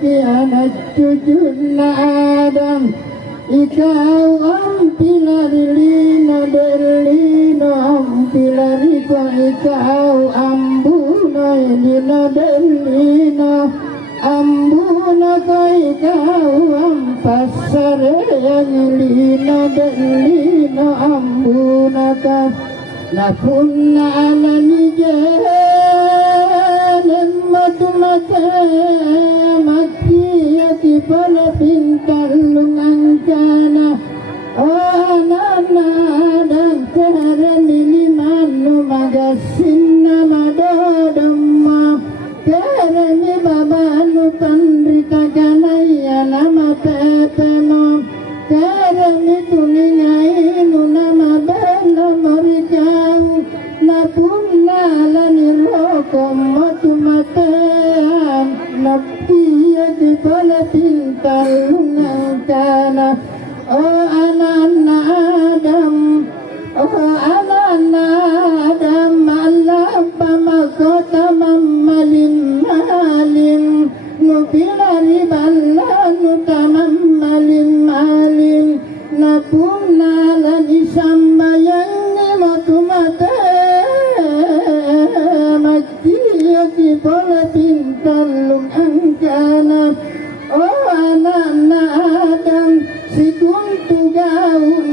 ki anak cucuna Adam Ikau ampilari lino berlino ampilari ko ikau ambuna lino berlino ambuna ko ikau ampasare yang lino berlino ambuna ka napunna ala nijalan matumata makiyati pala pintalung angkana anana dan karani limanu magasinna madodamma karani babanu pandrita kanaya nama pepeno karani tuningainu nama bana morikang napunna lani rokom matumatean napiya di pala pintalung angkana oh anana Adam malam pamakota mamalim malim nupilari balan utamam malim malim napuna lani sambayang matumate makiya di pola pintalung angkana oh anana Adam sikuntu gau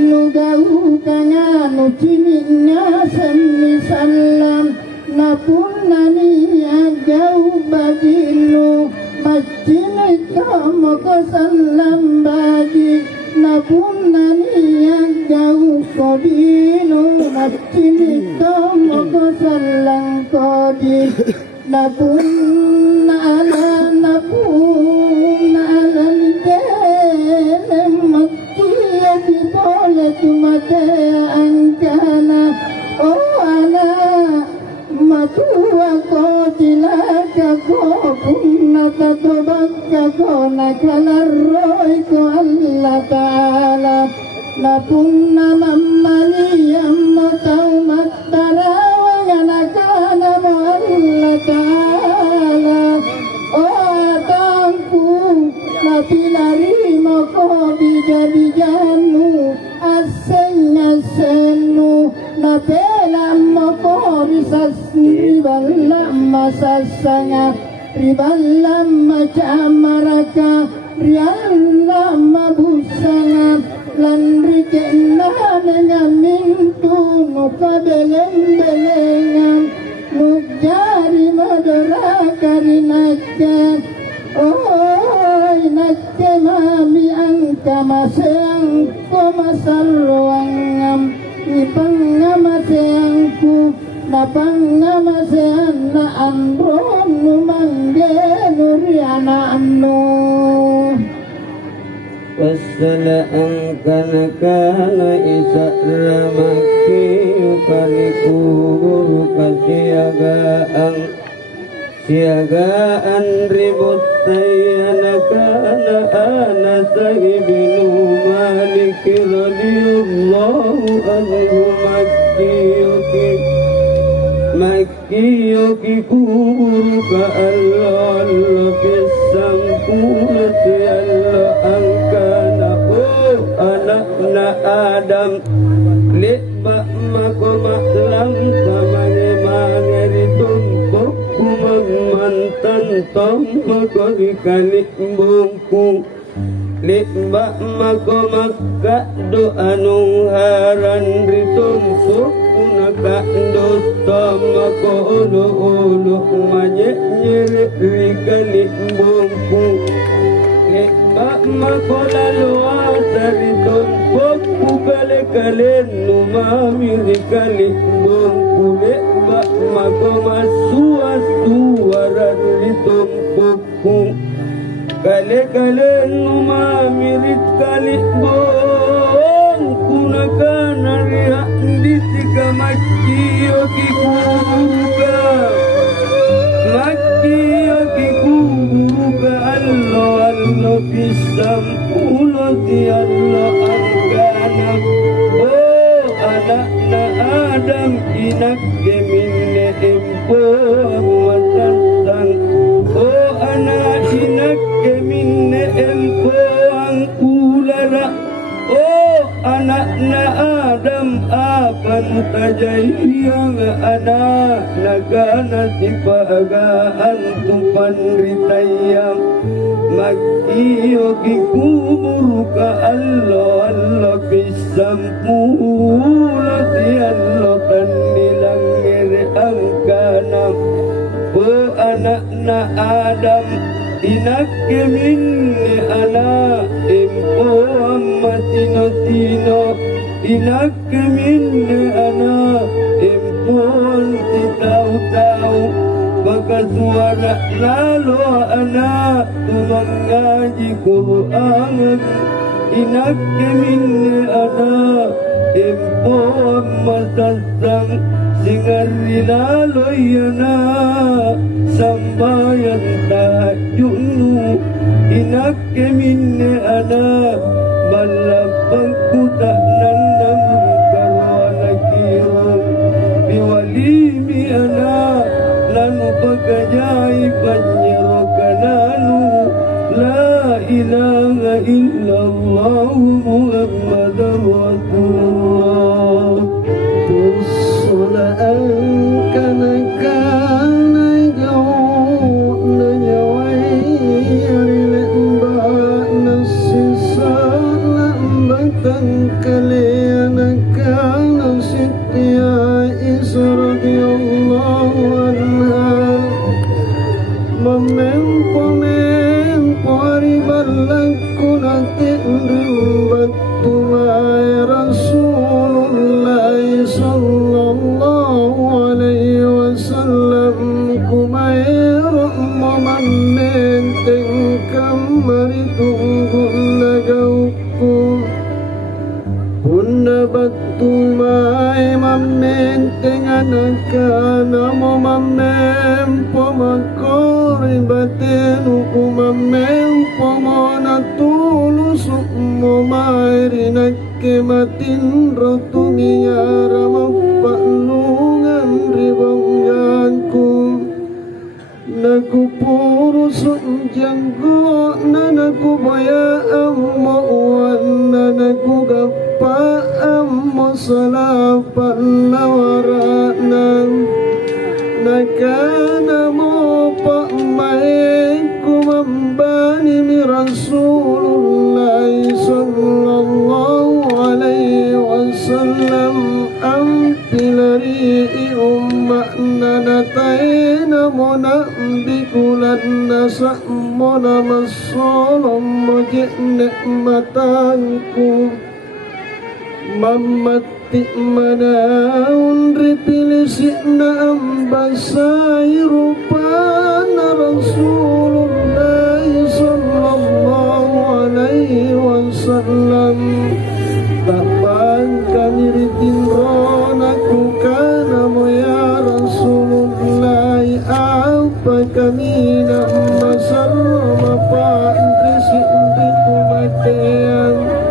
kanganu cininya seni salam napunani agau bagilu macini kamu ko salam bagi napunani agau kodinu macini kamu ko salam kodi napuna ala di boleh tumate angkana oh ana matua ko tilaka ko punna tatobakka ko nakalaroi ko Allah Ta'ala napunna mammaliyam mataumat tarawagana kana mo Allah Ta'ala oh atangku napilari mo ko bija-bijanu aseng-asenu napelam mo ko risas ribalam masasanga ribalam macamaraka rialam mabusanga landri kenaan ngamintu no kabeleng-belengan nujari madara karinaka oh nakke mami angka masengko masalruangam ipangamaseangku napangamasean na andron numangge nuriana anu wasala angkana kana isa'ramaki yukalikuburu kasiagaan siagaan ribut sayana kana ana sahibinu maliki radiyallahu anhu makiyuki kuburu ka Allah Allah bisamkulati Allah angkana oh anakna Adam liba makomaklam kamane tumpuk mantan toma kori kalik bungku liba makomakka do anung haran ritumpuk unaka dosta makono ulu manyek kalik bungku liba makolalu asari tumpuk kale numami kalik bungku liba makomasuasuaran ritumpukku kale numamirit kalik bungku nakanari handisika makiyo kikuruka Allah pisam uloti Allah angkana oh anakna Adam inak minne empo amatan oh anak inak minne empo ang kulara. Oh anakna Adam apan tajayang anak nagana si pagaan tupan ritayang mag-iyogi kumur ka Allah Allah pisampula si Allah tanilang ang kanam. O anak na Adam inagkimin ni anak impo ang matino-tino. Inagkimin ni anak impo ang titaw-taw. Pagkasuara lalo anak tumangaji Quran. Inagkimin ni anak impo ang masasang Singari laloy na sambayan tayo inagkimin ni anak balapang kutanan ng karwanagirong biwalimi anak lanu pagkajay panyero kananu la ilaha illallah Muhammadar Rasulullah. Tumay mamenteng anak-anak mo mamempo magkori batenu ko mamempo mo natulusok mo mairinak kematinro tumiyara mapalungan ribanggan ko nagupurusok janggo na nagubaya amuan na nagugapa salapan lawaran nakana mo pa may kumambani ni Rasulullah sallallahu alaihi wasallam ang pilari umma na natay na mo na bikulan na sa mo na masolom mo jiknek matangku mamati manaun ripilisik na ambasay rupa na Rasulullah sallallahu alaihi wasallam tapang kami ritinron aku kana mo ya Rasulullah apa kami na masar mapaan risik di kumatean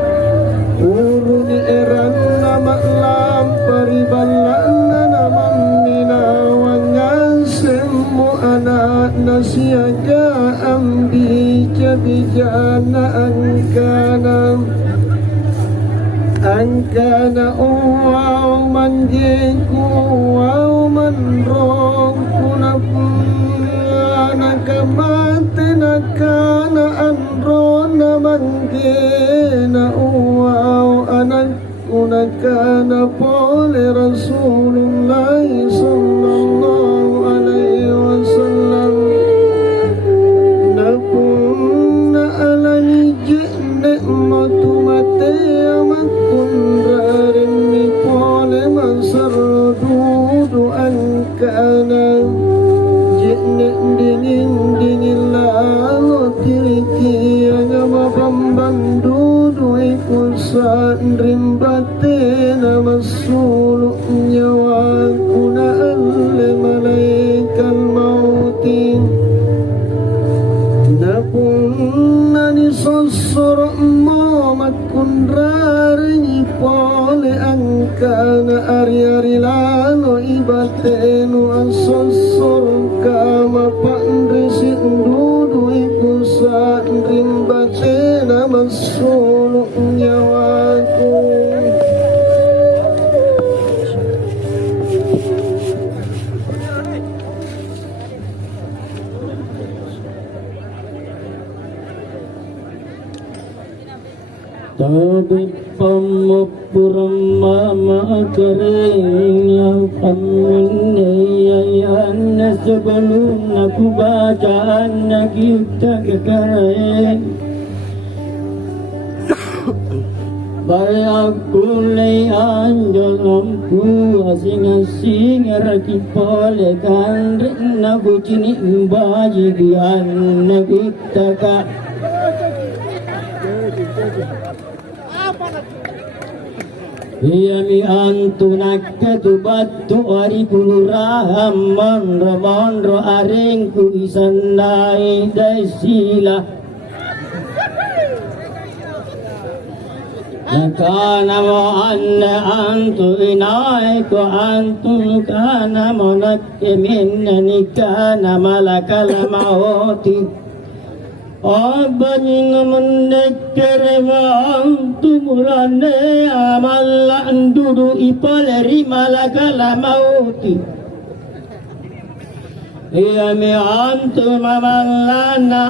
uruni eran nama lamparibalan na naman minawangan semu anak nasiaga ambi jabijana angkana uwaw manjeku uwaw manrong kunap nakamate nakana anron namangena uwaw anak kunakana pole Rasulullah sallallahu alaihi wasallam napunna alani jene matumate amakunrarin mi pole masardudu angkana jene dingin lalu tiriki yang mapambandudu ikusan rimbate nama suluk nyawa kuna alle malaikat mautin napunna ni sosor mo makunrari pole angkana ari-ari lalo ibatenu asosor kama pandrisi ndudu ikusan suluk nyawaku. Tapi pemupurma kering yang kamunian sebelum aku bacaan kita kekerain. Baik aku lehan dalamku asing-asing raki pole kandring naku cini baji dian kita kak. Iya mi antu nakatu batu ari kuluraham mondro aringku isandai daisila nakana mo anne antu inai ko antu kana mo nakke minna nikana malakala maoti Abang mendekere wantu murane amalla andudu ipaleri malakala mauti Iya mi antu mamallana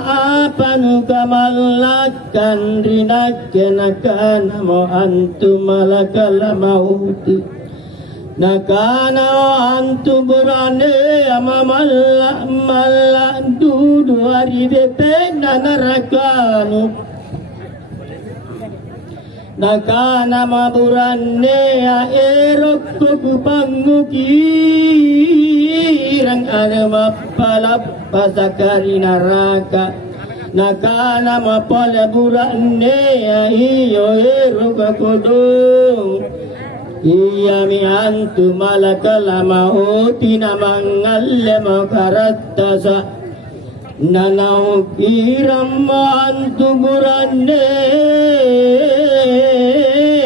apanu kamallakan rinakkenakana mo antu malakala mauti Nakana antu burane amamalla malla dudu hari depe narakanu Nakana maburane aerokku kupangukirang anama palappa sakari naraka Nakana mapole burane iyo eroka kodong Iya mi antu malakala mauti namangalle makarattasa nanau kiram antu burane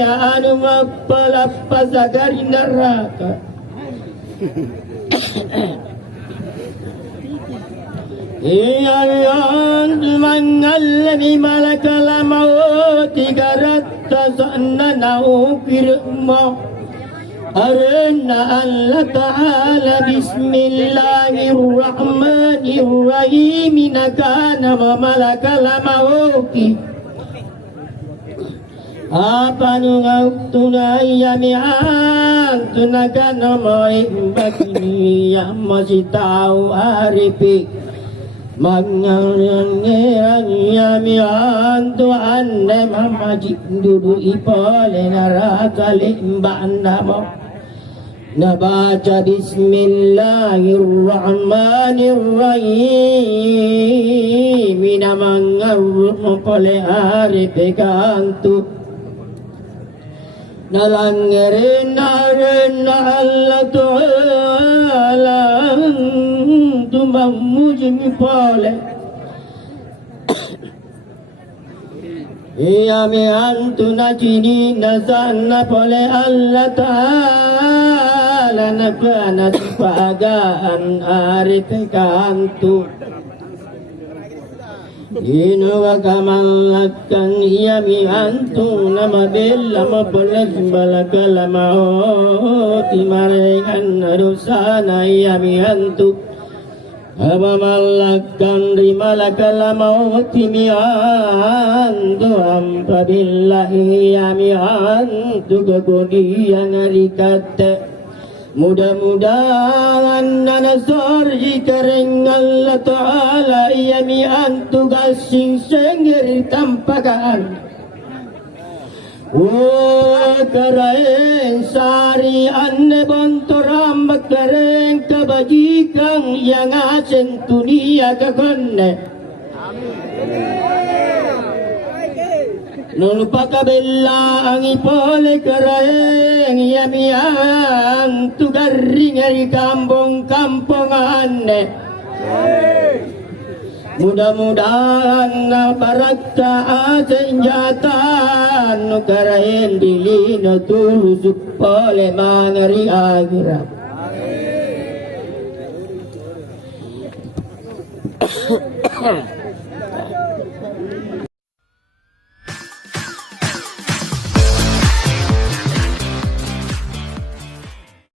anu mapalappa sagari neraka Iya antu mangalle mi malakala mauti karattasa nanau kiram Arena Allah Ta'ala Bismillahirrahmanirrahim Nakana mamalakal mauti Apa nungautunay yamihan Tunakana maimbakini Yang masih tahu aripi Mangangiran yamihan Tuhan mamajik dudu ipole naraka limbaan namo Nabaca Bismillahirrahmanirrahim Minamangarun pole hari pekantu Nalangerin Allah Ta'ala Tumbang mujimi pole Iya mi antu na cini nasana pole Allah Ta'ala Nakana sipagaan arit kantu Inuwa kamalakan iya mi antu nama bella mapolas balakala maoti marengan narusana iya mi antu Abamalakan rimalakala mauti miantu ampabillahi ya miantu kekodian arikate Mudah-mudahan nanasor jikareng Allah Ta'ala ya miantu gasing senggir tampakan Karaeng sari anne bontoram kareng kebajikan yang asen dunia kekonne Nulpa kabella ang ipole karaeng yamian tu garing ari kampung-kampung anne Mudah-mudahan na barakta senjata nukarain dilino tulusuk oleh mangari akhirat.